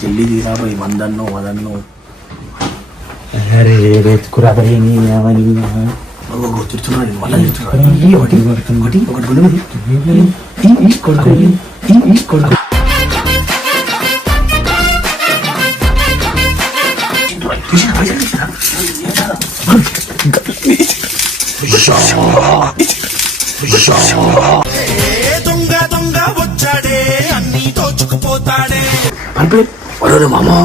జల్దీ తీరా పోయి వందన్నో వదన్నో. అరే రేతుకురా భయ్ తిడుతున్నాడు మళ్ళీ తిడుతున్నాడు. కొడుకు దొంగ దొంగ వచ్చాడే అన్ని దోచుకుపోతాడే. అంటే మామా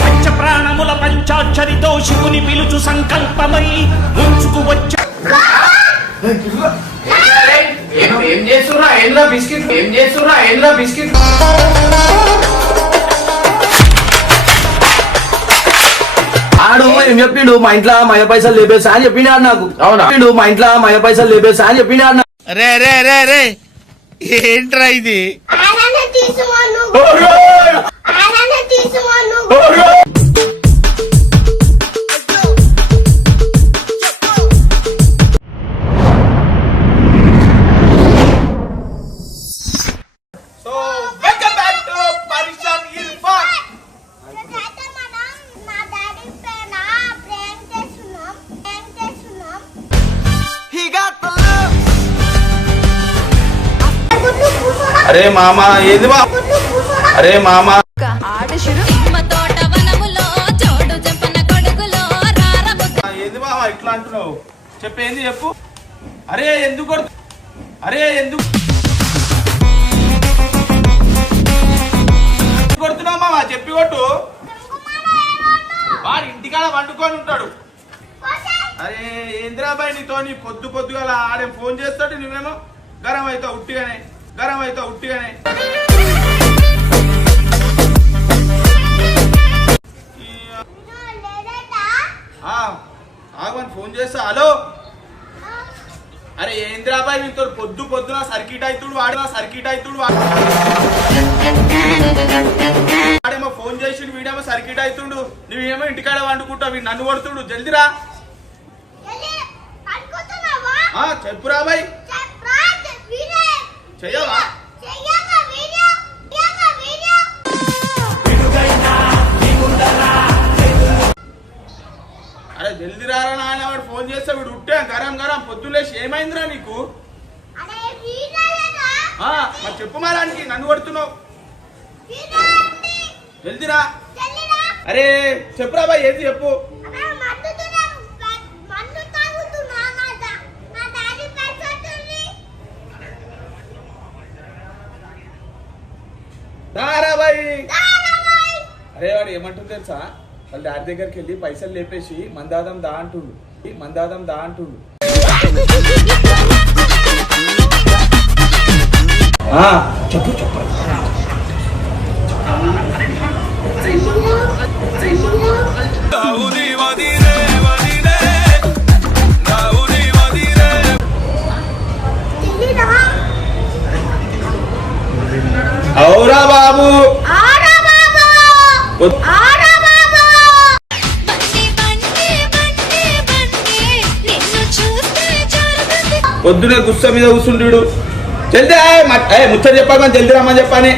పంచ ప్రాణముల పంచాక్షరితో శివుని పిలుచు సంకల్పమై ముంచుకు వచ్చా. ఏం చేస్తున్నా ఎన్నో బిస్కెట్ ఆడు ఏం చెప్పిండు మా ఇంట్లో మయ పైసలు లేపేసా అని చెప్పినాడు నాకు. అవునా మా ఇంట్లో మయ పైసలు లేపేసా అని చెప్పినాడు నాకు. రే రే రే రే ఏంట్రా ఇది? అరే మామా ఏది బా అరే మామా ఏది బావా ఇట్లా అంటున్నావు? చెప్పేంది చెప్పు. అరే ఎందుకు కొడుతున్నావు మామా? చెప్పి కొట్టు. వాడు ఇంటికాడ వండుకొని ఉంటాడు. అరే ఏంద్రాబాయ్ నీతోని పొద్దుగా ఆడే ఫోన్ చేస్తాడు, నువ్వేమో గరం అవుతావు ఉట్టిగానే. ఆగమని ఫోన్ చేస్తా. హలో అరే ఏంద్రాబాయ్ నీతో పొద్దున సర్కిట్ అవుతుడు వాడేమో ఫోన్ చేసి వీడేమో సర్కిట్ అవుతుండు, నువ్వేమో ఇంటికాడ వండుకుంటావు, వీడు నన్ను కొడుతుడు. జల్దిరా చెప్పురా బాయ్. చెయ్యవా? అరే జల్దీ రారా నాన్న, వాడు ఫోన్ చేస్తే వీడు ఉట్టే గరం పొద్దులేసి ఏమైందిరా నీకు? మరి చెప్పు మారానికి నన్ను కొడుతున్నావు. జల్దీరా. అరే చెప్పురా బాయ్, ఏది చెప్పు. అరే వాడు ఏమంటుంది తెలుసా? వాళ్ళ డాడీ దగ్గరికి వెళ్ళి పైసలు లేపేసి మందాదం దా అంటుండు. చెప్పు అవురా బాబు. పొద్దునే గుస్స మీద కూర్చుంటాడు. జల్దీ ముచ్చట చెప్పామని జల్దీ రమ్మని చెప్పని.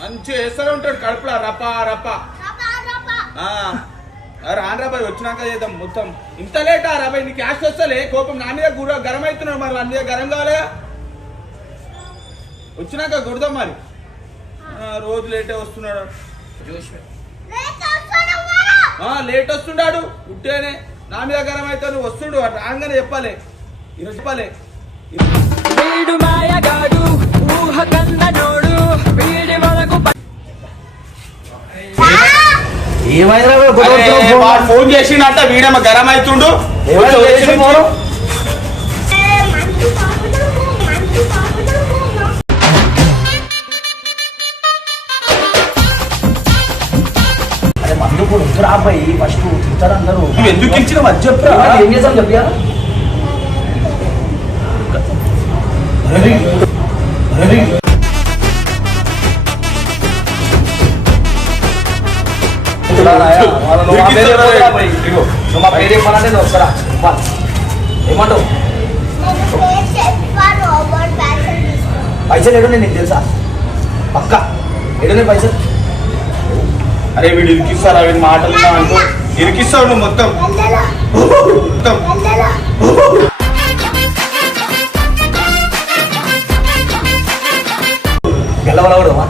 మంచిగా వేస్తూనే ఉంటాడు కడుపులో రపా. రాబాయ్ వచ్చినాక చేద్దాం మొత్తం. ఇంత లేటా రాబాయ్? నీకు క్యాష్ వస్తలే కోపం నా మీద గరం అవుతున్నాడు. మరి అన్ని గరం కావాలే, వచ్చినాక గుడదాం. మరి రోజు లేటే వస్తున్నాడు, లేట్ వస్తున్నాడు ఉట్టేనే. నా మీద గరం అయితే నువ్వు వస్తుడు రాగానే చెప్పాలి. ఈరోజు చెప్పాలి. ఫోన్ చేసిండట, వీడేమో గరం అవుతుండు. ఫస్ట్ తింటారు అందరూ. నువ్వు ఎందుకు ఇచ్చిన మధ్య చెప్పరా? ఏం చేసాం చెప్పా? బయట చెప్పాలంటే నువ్వు వస్తారా చెప్పాలి ఏమంటావు పైసలు ఏడు నీకు తెలుసా పక్క ఏడునే పైసలు అరే వీడు ఇరికిస్తారా వీడి మాటలు అనుకో ఇరికిస్తావు నువ్వు మొత్తం మొత్తం గెల్లవలవడమా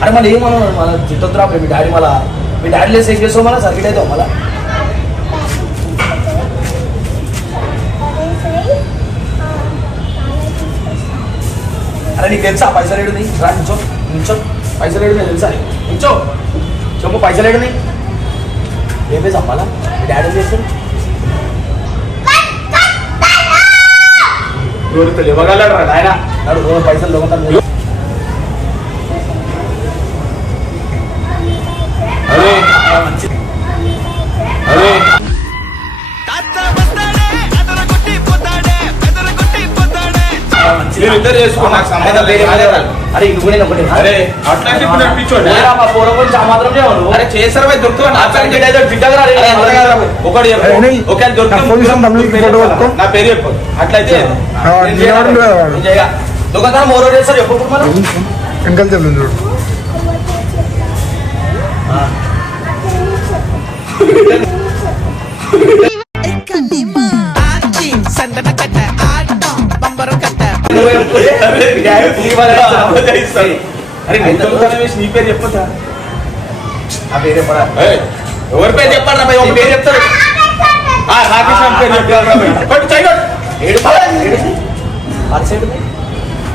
అరే మళ్ళీ ఏమన్నా మళ్ళీ చిత్తొద్దురా మీ డాడీ మళ్ళీ మీ డాడీ లేసి ఏం చేస్తావు మళ్ళీ సర్కిట్ అవుతావు మళ్ళీ అరే నీకు తెలుసా పైసలు ఏడుని రా నించో నించో పైసలు ఏడు తెలుసా నించో చెప్పు పైసలు ఏడుని ఏమే చెప్పాలా మీ డాడీ ఏం చేస్తాడు ఎవరితో ఇవ్వగలరా ఆయన నాడు రోజు పైసలు దొంగతాను అరే అరే మీరిద్దరు చేసుకో నాకు సంబంధం లేదు అరే నువ్వు నేను ఒకటి అరే అట్లాంటి ఇప్పుడు నడిపించోండి పూర గురించి ఆ మాత్రం చేయవు అరే చేసారు పోయి దొరుకుతావు ఒకటి ఓకే నా పేరు చెప్పు అట్లయితే దొంగతనం మోరో చేస్తారు ఎప్పుడు మనం వెంకల్ చెల్లి చూడు నీ పేరు చెప్పదా ఆ పేరు చెప్పరా ఎవరి పేరు చెప్పాడు రా ఒక పేరు చెప్తాడు రాకేష్ పేరు చెప్పాడు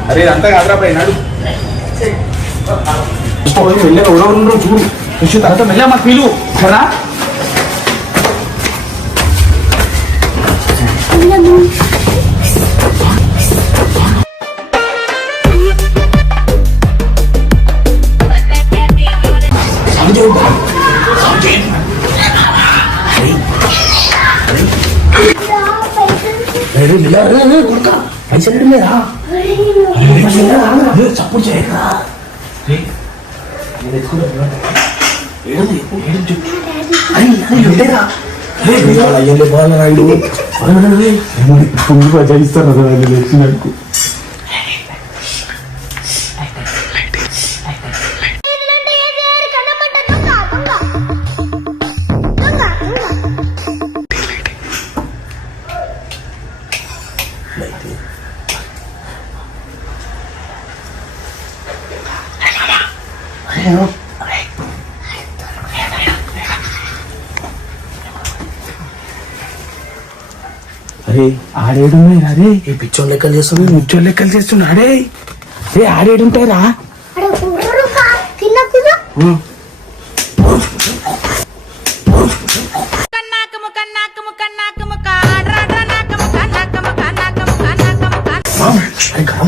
అరే అంతా కాదురా పై నాడు చూడు తర్వాత మెల్ల మాకు పిలువు సరేనా పైసలు లేరా సపోర్ట్ చేయరా ఇస్తారు వచ్చినట్టు అరే ఆడేడున్నాయి అరే ఈ పిచ్చోళ్ళ లెక్కలు చేస్తున్నా ముచ్చోళ్ళ లెక్కలు చేస్తున్నా అరే ఏ ఆడేడుంటాయి రా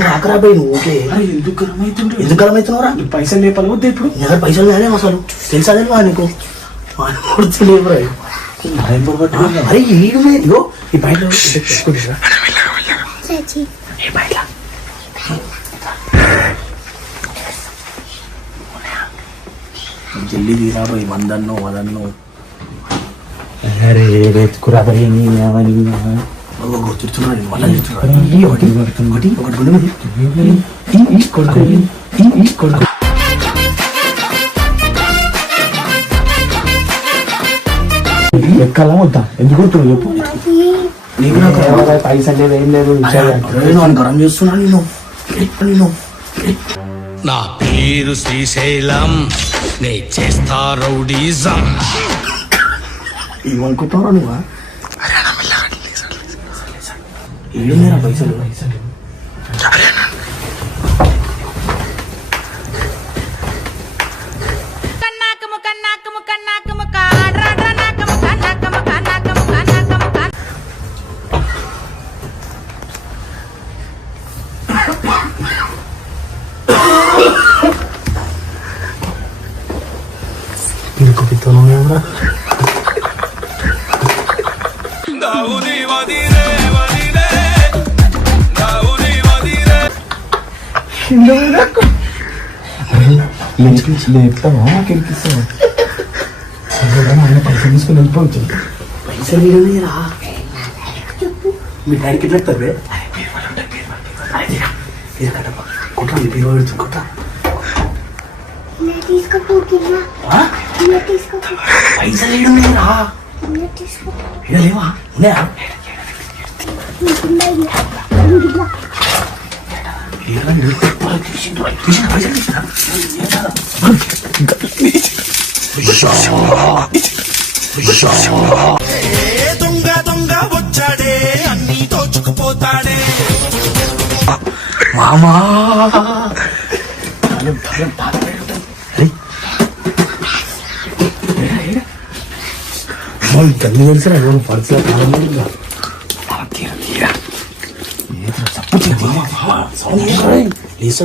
రాకరా పోయి నువ్వు ఓకే ఎందుకు గరం అవుతున్నావురా పైసలు లేపాలి వద్దు ఇప్పుడు దగ్గర పైసలు లేలేము అసలు తెలుసా తెలియవా నీకు అరే ఏడు లేదు ఈ బయట జల్లి తీరా పోయి వందన్నో వదన్నో అరే ఎత్తుకురా పోయి గుర్తున్నాడు మళ్ళీ ఒకటి కొడుకు ఎక్కాలా వద్దా ఎందుకు గుర్తుంది చెప్పు నీకు నాకు పైసలు లేదు ఏం లేదు గరం చేస్తున్నా నేను నా పేరు శ్రీశైలం నే చేస్తా రౌడీజం ఏమనుకుంటారా నువ్వా ఏడున్నారా పైసలు ఎట్లా కిరికిస్తావు పైసలు తీసుకుని వెళ్ళిపోవచ్చు పైసలు లేడునేరా. మీ డాడీకి ఎట్లా చెప్తారు బే? కట్టప్ప కొట్రా నీ పేరు పెడుతుంది కొట్రా. పైసలు లేడునేరా. ఇక్కడ లేవా ఉన్నాయా? దొంగ దొంగ వచ్చాడే అన్ని దోచుకుపోతాడే. మామా కన్ను తెలిసిన ఎవరు పర్సులో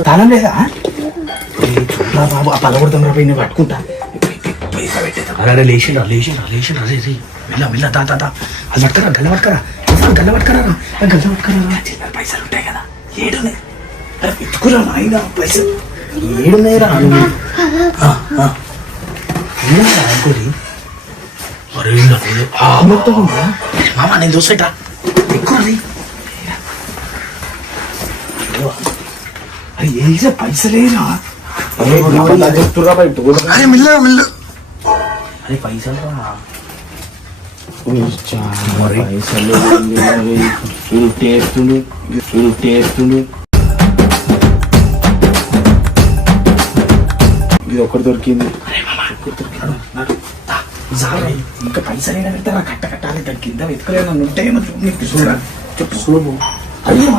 తాళం లేదా బాబు? ఆ పదకొడుతున్నా పోయి నేను పట్టుకుంటా. అరే లేచిండ్రా రే మెల్ల తా అది పట్టుకరా గల్ల పట్టుకరా పైసలు ఉంటాయి కదా. ఏడున్నాయి ఎత్తుకురా నాయన పైసలు ఏడున్నాయిరా అనుకోని. మామ నేను చూసేటా ఎక్కువ ఏ పైసలేరా. అరే మిల్ల అరే పైసలు రా టేస్టును ఇది ఒకటి దొరికింది. ఇంకా పైసలు అయినా పెడతారా? కట్టాలి దాని కింద వెతకలేదు నన్ను ఉంటాయేమో నీకు చూడ చెప్పు చూడము. అయ్యో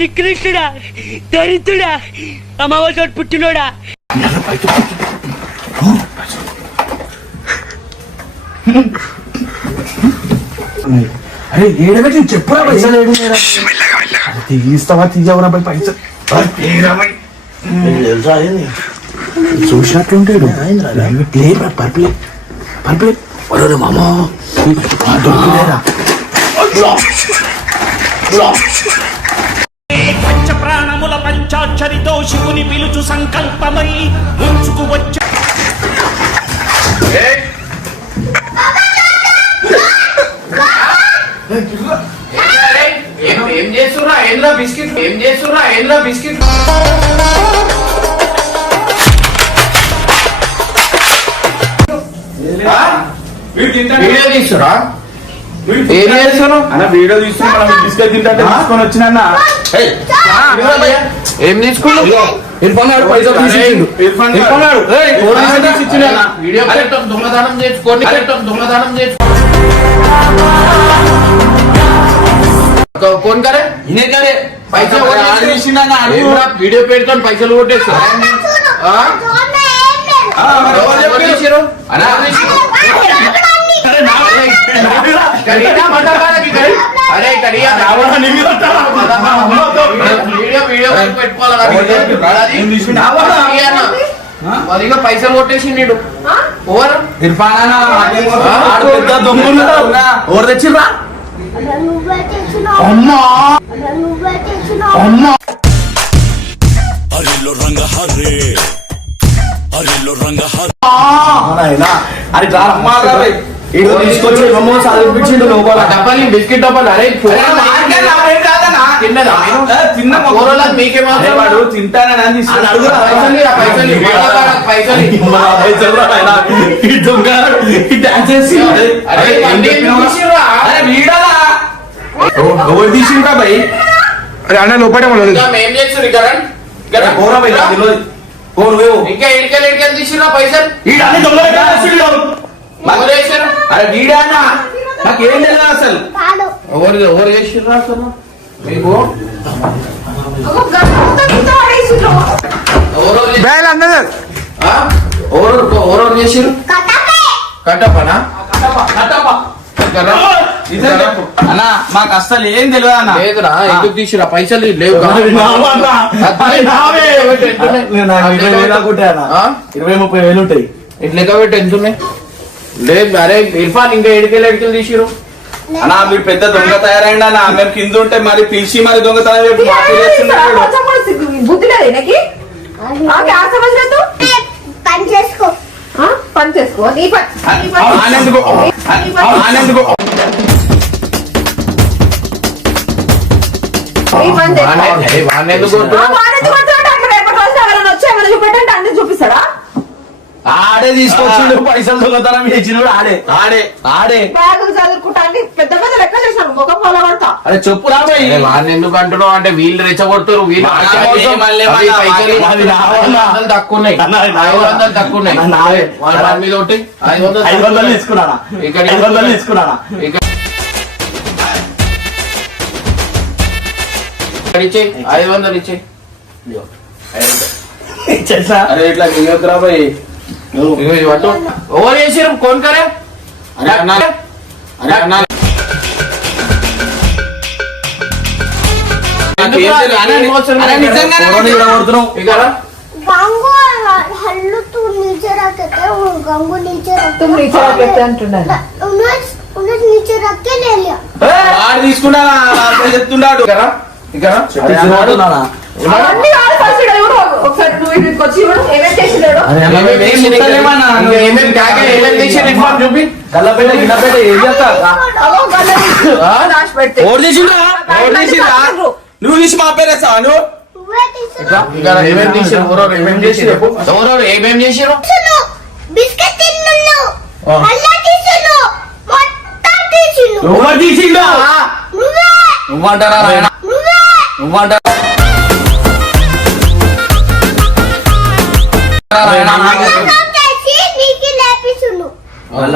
నికృష్టుడా, దరిద్రుడా, అమావాస పుట్టినోడా. అరే ఏడబెట్టి చెప్పురా పైసలు ఏడు తీస్తావా తీయవరా పై పైసలు చూసినట్లుంటాడు. పర్పులే ఒరే మామా దొరికిలేరా. పంచ ప్రాణముల పంచాక్షరితో శివుని పిలుచు సంకల్పమై ముంచుకు వచ్చా. ఏం చేస్తున్నా ఏంలో బిస్కెట్ వీడియో తీస్తురా? ఏం చేస్తాను అన్న వీడియో తీసుకుని మనం బిస్కెట్ తింటే తీసుకొని వచ్చిన ఏం తీసుకున్నావు? వీడియో దొంగదానం చేసుకోండి. कौन करे इन्हें करे पैसे वीडियो पेड़ पैसा कोटेस्ता अरे वीडियो पैसा कोटेसी తెచ్చిరా తీసుకొచ్చి చదివించిండు లోపల డబ్బాలు బిస్కెట్ డబ్బాలు. అరే మీకేమాడు తింటానని ఎవరు తీసిండ్రా భయ్? అరే అన్న లోపల ఏం చేస్తుంది కరణ్? ఇంకా ఎడికెళ్ళి తీసిరా పైసలు? అరే వీడా నాకేం తెలియదు అసలు. ఎవరు చేసిర్రా అసలు మీకు? ఎవరు చేసిర్రు? కట్టప్పనా? నిజం చెప్పు అన్న మాకు అసలు ఏం తెలియదు అన్న లేదురా ఎందుకు తీసిరా పైసలు లేవు కదా. నాకు 20,000 అనుకుంటా అన్న. ఆ? 20,000-30,000 ఉంటాయి. ఇట్లా లెక్క పెట్టి ఎంత ఉన్నాయి? లేదు అరే ఇర్ఫాన్ ఇంకా ఎడికెళ్ళి తీసిరు. అన్న మీరు పెద్ద దొంగ తయారైండి అన్న మేము కింద ఉంటే మరి పిలిచి మరి దొంగతనం చెప్పి మాకు చేస్తున్నాడు. బుద్ధి లేదు ఈయనకి. क्या समझ रहे तू? పని చేసుకో हाँ? పని చేసుకో నీ పని ఆనందుకో ఆనందుకో నీ పని చేసుకో. వాడిని ఎందుకు కొడుతున్నావు? వాడేది కొడుతున్నాడు. అక్కడ రేపటి రోజున ఎవరైనా వచ్చి ఏమైనా చూపెట్టంటే అన్ని చూపిస్తాడా? ఆడే తీసుకొచ్చిండు పైసలు దొంగతనం చేసినోడు ఆడే ఆడే ఆడే బ్యాగులు చదువుకుంటా అన్ని పెద్ద పెద్ద లెక్క చేసినాను ముఖం పొల పడతా. అరే చెప్పు రాబోయ్ అరే వాడిని ఎందుకు అంటున్నావు అంటే వీళ్ళు రెచ్చగొడుతారు వీళ్ళు వాళ్ళ కోసం మళ్ళీ అవి వాళ్ళ పైసలు అది రావాలా? 500 తక్కువ ఉన్నాయి అన్న, 500 తక్కువ ఉన్నాయి అన్న, నావే. వాడి మీద ఒకటి 500 500 తీసుకున్నానా ఇక్కడ 500 తీసుకున్నానా ఇక్కడ ఇచ్చేయి 500 ఇచ్చేయి చేసా అరే ఇట్లా నీయొద్దురా భయ్ ఇగో ఇది పట్టు ఓవర్ చేసిరు కోన్ కరే అరే అన్న అరే అన్న ఎందుకు రా? అన్న emotion అరే నిజంగానే ఎవరిని ఇక్కడ కొడుతున్నావు? ఇకరా गंगू हल्लू तू नीचे रख के वो गंगू नीचे रख तुम नीचे रख के अंటున్నాను. उन्हें नीचे रख के ले लिया వాడు తీసుకున్నా చెప్తున్నాడు ఇకరా కొడుతున్నానా? అవన్నీ కాదు ఫస్ట్ ఇక్కడ చూడు. ఒకసారి నువ్వు ఇక్కడికి వచ్చి చూడు ఏమేం చేసినాడు. ఏమేం చేసిరు ఇన్ఫార్మ్ చూపి గల్లపేట గిన్నపేట ఏం చేస్తా అవో గల్ల రాసి పెడితే ఓడి తీసిండా ఓడి తీసిండా నువ్వు తీసి మా పేరేస్తావా నువ్వు वे टीचर ఇకరా ఏమేం చేసిరు ఓరోరు ఏమేం చేసిరు ఓరోరు ఏమేం చేసిరు सुनो बिस्किट తిన్నులు అల్లా తీసిను మొత్తం తీసిను ఎవరు తీసిండా నువ్వే నువ్వంటారా నాయన? నువ్వే నువ్వంటారా మొత్తం చేసి నీకి లేపిసును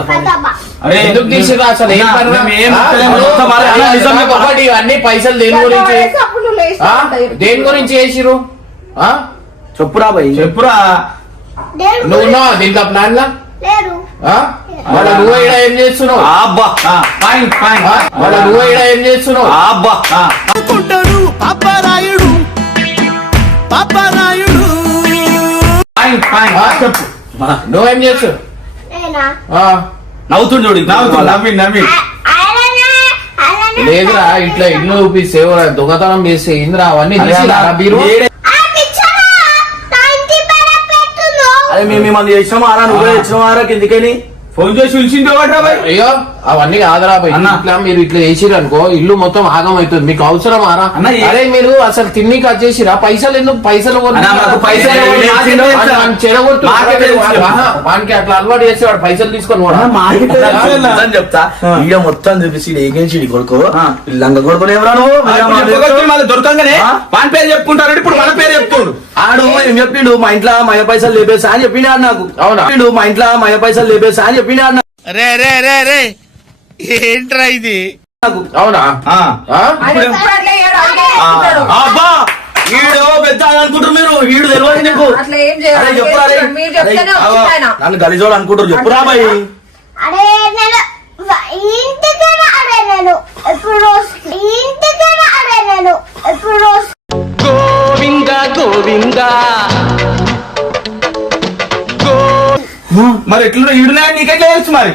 కదబా అరే ఎందుకు తీసిరు అసలు ఏం పని రా? మేము ఏం ఆ? ముట్టలేము. మొత్తం వాళ్ళ అలా నిజం చెప్పు. ఒకటి ఇవన్నీ పైసలు దేని గురించి అప్పుడు నువ్వు లేచి ఆ? దేని గురించి చేసిరు ఆ? చెప్పురా భయ్ చెప్పురా దేని నువ్వు ఉన్నావా దీంట్లో ప్లాన్ లా లేరు ఆ? వాళ్ళ నువ్వు ఈడ ఏం చేస్తున్నావు అబ్బా ఫైన్ ఫైన్ ఆ? వాళ్ళ నువ్వు ఈడ ఏం చేస్తున్నావు అబ్బా ఫైన్ ఫైన్ ఆ? చెప్పు నువ్వేం చేస్తావు నేనా ఆ? నవ్వుతుండు చూడు నవ్వుతుంది నవ్వి నవ్వి అలానే లేదురా ఇట్లా ఇల్లు చూపిస్తే ఎవరైనా దొంగతనం చేస్తే ఇంద్రా అవన్నీ తీసిరా బీరు ఆ పిచ్చరా టైంకి బెర పెట్టును అరే మేము మిమ్మల్ని చేసినాం ఆరా నువ్వే తెచ్చినాం ఆరా కిందికని ఫోన్ చేసి పిలిచింది ఒకట్రా భయ్ అయ్యో అవన్నీ కాదురా భయ్. అన్న. ఇట్లా మీరు ఇట్లా చేసిరు అనుకో ఇల్లు మొత్తం ఆగం అవుతుంది మీకు అవసరం ఆరా అన్న, అరే మీరు అసలు తిన్ని కట్ చేసిరా పైసలు ఎందుకు పైసలు అన్న, మాకు పైసలు ఎవరు ఇచ్చిండో తెలుసా? మాకే తెలుసు. వానికి అట్లా అలవాటు చేసి వాడు పైసలు తీసుకొని పోడా? నిజం చెప్తా వీడియో మొత్తం చూపిస్తే ఏకేసి కొడుకు లంగ కొడుకుని ఎవరా నువ్వు మళ్ళీ దొరకంగానే ఆ? వాని పేరు చెప్పుకుంటారు ఇప్పుడు మన పేరు చెప్తుండు ఆడు ఏం చెప్పిండు మా ఇంట్లో మయ పైసలు లేపేసా అని చెప్పిండు నాకు అవునా? చెప్పిండు మా ఇంట్లో మయ పైసలు లేపేసా అని చెప్పిండు నాకు రే రే రే రే ఏంట్రా ఇది అవునా ఆ. ఆ? ఆయన ఎప్పుడు అట్లా చేయడు, అట్లా చేస్తాడు. అబ్బా ఈడు పెద్ద అని అనుకుంటారు మీరు ఈడు తెలియదు నీకు అట్లా ఏం చేయడు, అరే అట్లా చెప్పురా రే. చేస్తాడు. మీరు చెప్తేనే అరే, వచ్చింది ఆయన. నన్ను గలిజోడు అనుకుంటారు చెప్పురా బాయ్ అరే నేను ఇంటికి రాడే నేను ఎప్పుడు రోజు ఇంటికి రాడే నేను ఎప్పుడు రోజు మరి ఎట్లా ఈడున్నా నీకెట్లా తెలుసు మరి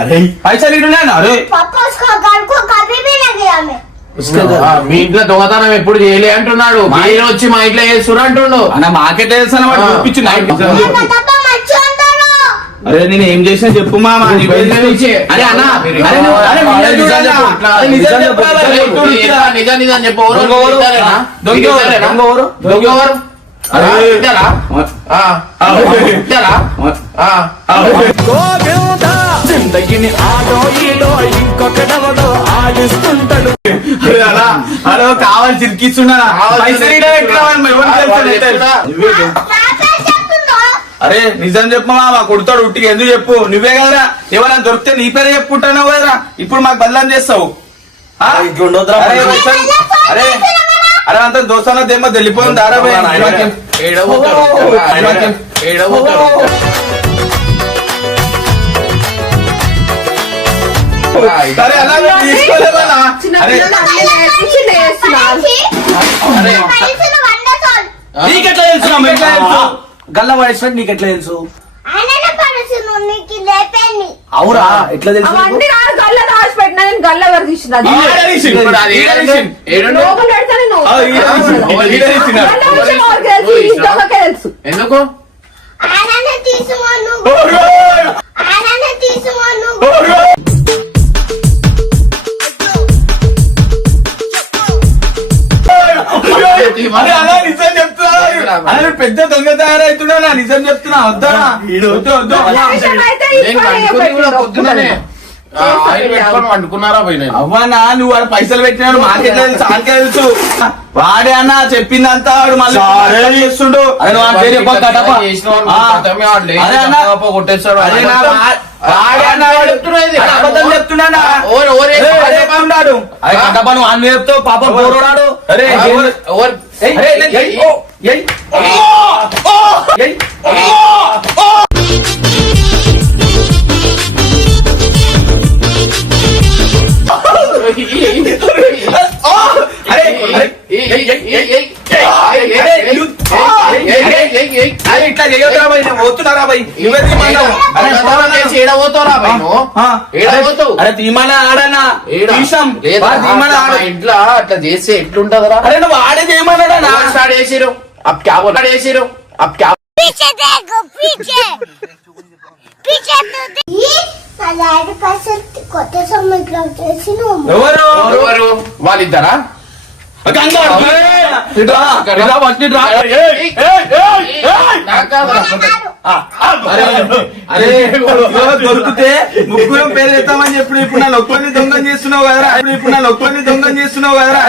అరే పైసలు ఈడున్నా అరే पापा उसका घर को कभी भी नहीं गया मैं ఆ, మీ ఇంట్లో దొంగతనం ఎప్పుడు చేయలే అంటున్నాడు మీరు వచ్చి మా ఇంట్లో చేస్తున్నా అంటుండు అన్న మాకే తెలుసు అన్న వాడు ఆ. చూపించు నాకు. मैं बताता मच्छी अंदर అరే నేను ఏం చేసినా చెప్పు మామ నీ పేరు చెప్పు. అరే అన్న అరే నువ్వు- అరే నిజం చూడాలా? అరే నిజం చెప్పాలా? నిజం చెప్తుండు ఇట్లా. నిజం చెప్పు ఎవరు? దొంగ ఎవరు? ఇద్దరేనా? దొంగ ఎవరు? ఇద్దరేనా? దొంగ ఎవరు? దొంగ ఎవరు? అరే. ఆ, ఇద్దరా? ఆ. ఇద్దరా? ఆ. అరే అలా అరే కావాలి చిరికిస్తున్నా పైసలు ఈడ పెట్టినా మరి ఎవరికి తెలుసు? వాడు చెప్తున్నా. पापा చెప్తుందో అరే నిజం చెప్పు మామ కొడుతాడు ఉట్టిగా ఎందుకు చెప్పు నువ్వే కదరా ఎవరైనా దొరికితే నీ పేరే చెప్పుకుంటావు కదరా ఇప్పుడు మాకు బదలాం చేస్తావు ఆ? ఇట్లా ఉండొద్దురా అరే మరి. అరే అరే అంత దోస్తాన దేమో వెళ్ళిపోయింది దారా భయ్. ఏడవతారు. ఏడవతారు. సరే అలా మేము తీసుకోలేమన్నా. చిన్న అరే పిల్లలు అన్నీ నేర్పించి నేర్చున్నారు. పైసలు 100 సార్లు. నీకెట్లా తెలుసు అమ్మ? ఎట్లా తెలుసు? గల్ల వయసు నీకెట్లా తెలుసు? ఆయననే పడుతును నీకు లేపేని. అవురా ఎట్లా తెలుసు? అవన్నీ కాదు, గల్ల దాచి పెట్టినా నేను గల్ల ఎవరు తీసిన ఈడ తీసిండు. ఇప్పుడు అది ఈడ తీసిండు. ఏడుండు? లోపల పెడితే నేను ఈడ తీసిండు. ఈడ తీసినాడు. గల్ల విషయం ఎవరికి తెలుసు? ఈ ఇంట్లోకే తెలుసు. ఎందుకు ఆయననే తీసుకోను. ఆయననే తీసుకోను. అరే అలా నిజం చెప్తున్నా. అలా పెద్ద దొంగ తయారవుతున్నా. నిజం చెప్తున్నా. వద్దా వద్దు వద్దు. గల్ల విషయం అయితే ఇప్పుడు పొద్దుననే వండుకున్నారా పోయినా అవ్వనా నువ్వు వాడు పైసలు పెట్టినాడు మాకెట్లా తెలుసు? ఆడికే తెలుసు. వాడే అన్న చెప్పిందంతా వాడు మళ్ళీ చేస్తుండు. అదే నువ్వు ఆ పేరు చెప్పు, కట్టప్ప. కొట్టేస్తాడు అదే నా వాడే అన్న వాడు వాడు అబద్ధం చెప్తున్నాడా? అదే చెప్తున్నాడు. అరే కట్టప్ప నువ్వు అన్ని చెప్తావు పాప పోరాడు. అరే ఇట్లా చేయొద్దురా భయ్. నేను పోతున్నారా భయ్? నువ్వే తీయమన్నావు. అరే తీమన్నా ఆడన్నా తీసాం. తీమన్నా ఆడ. ఇంట్లో అట్లా చేస్తే ఎట్లుంటదరా? అరే నువ్వు ఆడే చేయమన్నాడా? స్టార్ట్ చేసిరు అప్ క్యా బోల్ చేసిరు అప్ క్యా पीछे देखो पीछे पीछे तो ये सालाड पसंद कोते समय क्लास చేసిను. ఎవరు ఎవరు వాళ్ళిద్దరా? గంగాడు. ఇట్రా ఇట్రా వచ్చి ఇట్రా. అరే దొరికితే ముగ్గురు పేరు ఎత్తామని చెప్పి ఇప్పుడు నా ఒక్కరిని దొంగం చేస్తున్నావు కదరా. ఇప్పుడు నా ఒక్కరిని దొంగం చేస్తున్నావు కదరా.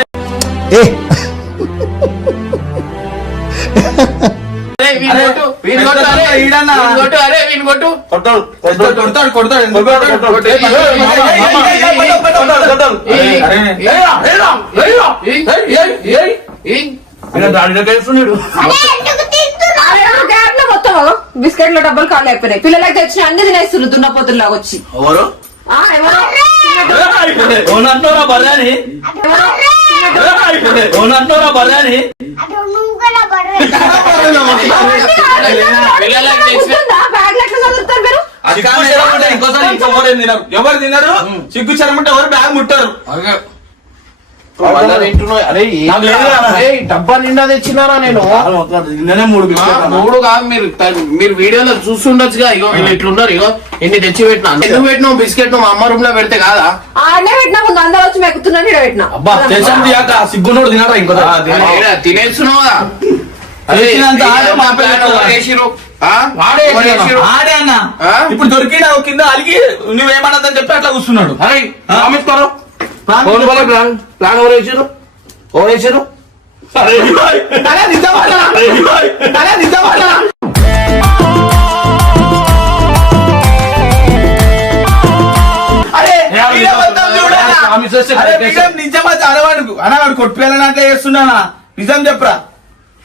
గ్యాప్ లో మొత్తం బిస్కెట్ల డబ్బులు కాళ్ళు అయిపోయినాయి. పిల్లలకి తెచ్చి అన్ని తినేస్తున్నారు దున్నపోతుల్లాగా వచ్చి. ఎవరు ఎవరో ఓనంటారా బర్రాని? ఓనంటారా బర్రాని? అటు నువ్వు కూడా బర్రె. బ్యాగ్ ఎట్లా చదువుతారు మీరు? సిగ్గు శరం ఉంటే ఇంకోసారి ఇంకో మోరేం తినరు. ఎవరు తినరు? సిగ్గు చరమంటే ఎవరు బ్యాగ్ ముట్టారు. నాకు లేదురా. డబ్బా నిండా తెచ్చినారా? నేను నిన్ననే 3 బిస్కెట్లు అన్నా. మూడు కాదు, మీరు వీడియోలో చూస్తుండొచ్చుగా. ఇగో వీళ్ళు ఇట్లున్నారు. ఇగో ఇన్ని తెచ్చి పెట్టినా. ఎందుకు పెట్టినావు బిస్కెట్? మా అమ్మ రూమ్ లో పెడితే కాదా? ఆడనే పెట్టినా ముందు అందరూ వచ్చి మెక్కుతున్నాను ఇక్కడ పెట్టినా. అబ్బా చేసాం తీయాక సిగ్గునోడు తినరా ఇంకోసారి? తినేస్తున్నావు కదా. తెచ్చినంత ఆడే మా పిల్లలు. ఆడే అన్న ఇప్పుడు దొరికిన కింద అలిగి నువ్వేమన్నదని చెప్పి అట్లా కూర్చున్నాడు. ప్లాన్ ఎవరు వేసారు? ఎవరు వేసారు? అరే నిజమన్నా? అరే నిజమన్నా? అరే వీడియో మొత్తం చూడన్నా. అరే వీడియో నిజమా? అనవాడు కొట్టిపోయాలని అట్లా చేస్తున్నానా? నిజం చెప్పరా?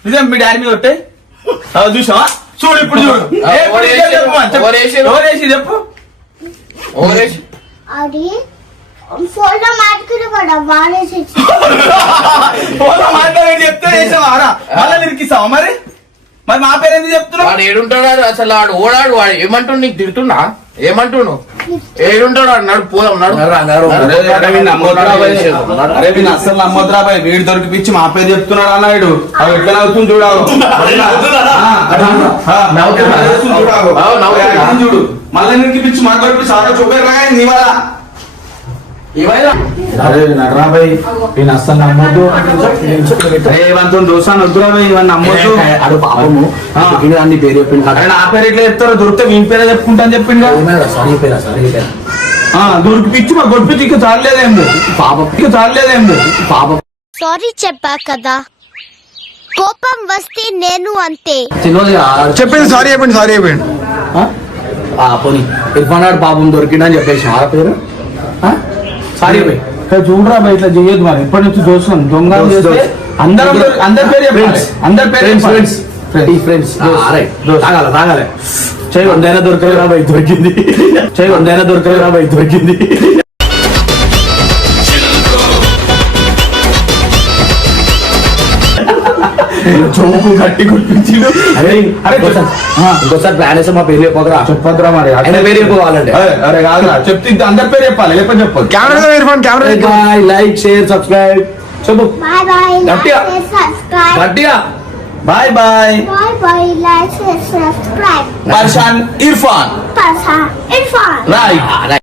నిజం మీ డాడీ మీద కొట్టే చూసావా? చూడు ఇప్పుడు చూడు. ఎవరేసి చెప్పు. అది ఫోటో మాట్లాడు కూడా మానేసి మాట్లాడి చెప్తే వేసావారా? మళ్ళీ నిరికిస్తావా? మరి మరి మా పేరు ఎందుకు చెప్తున్నావు? వాడు ఏడుంటాడు అసలు? వాడు ఓడాడు. వాడు ఏమంటుండు? నీకు తిడుతున్నా? ఏమంటుండు? ఏడుంటాడు? వాడు నడు పోదాం నడు. అరే వీళ్ళు అస్సలు నమ్మొద్దురా బాయ్. వీడు దొరికిపిచ్చి మా పేరు చెప్తున్నాడు అన్న. వీడు అవి ఎట్లా నవ్వుతుంది చూడాలి. చూడు మళ్ళీ నిరికిపిచ్చి మా దొరికిపిచ్చి ఆటో చూపారు రాయి నీవాలా. అరే నగరాబాయ్ నేను అస్సలు నమ్మొద్దు. ఇవంతా దోసాన్ని వద్దురా బాయ్. ఇవన్నీ నమ్మొద్దు. అడు పాపము అన్ని పేరు చెప్పింది. అరే నా పేరు ఎట్లా చెప్తారో? దొరికితే వీని పేరే చెప్పుకుంటా అని చెప్పిండు. సారీ చెప్పారా? సారీ చెప్పారా? దొరికిపిచ్చి మా గొడిపిచ్చి ఇక చాలేదేం పాప. ఇక చాలేదేం పాప. సారీ చెప్పా కదా, కోపం వస్తే నేను అంతే. చెప్పింది సారీ చెప్పండి. సారీ చెప్పండి. పోనీ ఇర్ఫాన్ గారు పాపం దొరికిండని చెప్పేసి ఆ పేరు సారీ బాయ్. చూడరా బాయ్ ఇట్లా చేయొద్దు. మరి ఇప్పటి నుంచి చూస్తున్నాం దొంగ అందరం అందరి పేరు చెప్పాలి. అందరి పేరు ఫ్రెండ్స్ తాగాల తాగాలి. చేయి వందైనా దొరకలేరా బాయ్? దొరికింది. చేయి వందైనా దొరకలేరా బాయ్? దొరికింది. చోపు గట్టి కుట్టించిండు. అరే అరే ఇంకోసారి ప్లాన్ వేస్తే మా పేరు చెప్పకరా. చెప్పొద్దురా మరి. ఆయన పేరు చెప్పుకోవాలంటే. అరే కాదురా, చెప్తే అందరి పేరు చెప్పాలి, లేకపోతే చెప్పదు. బాయ్, లైక్, షేర్, సబ్స్క్రైబ్ చెప్పు. Bye bye. గట్టిగా. Like and subscribe. గట్టిగా. Bye bye. Bye bye. Like and subscribe. Pasha Irfan Pasha Irfan. Right.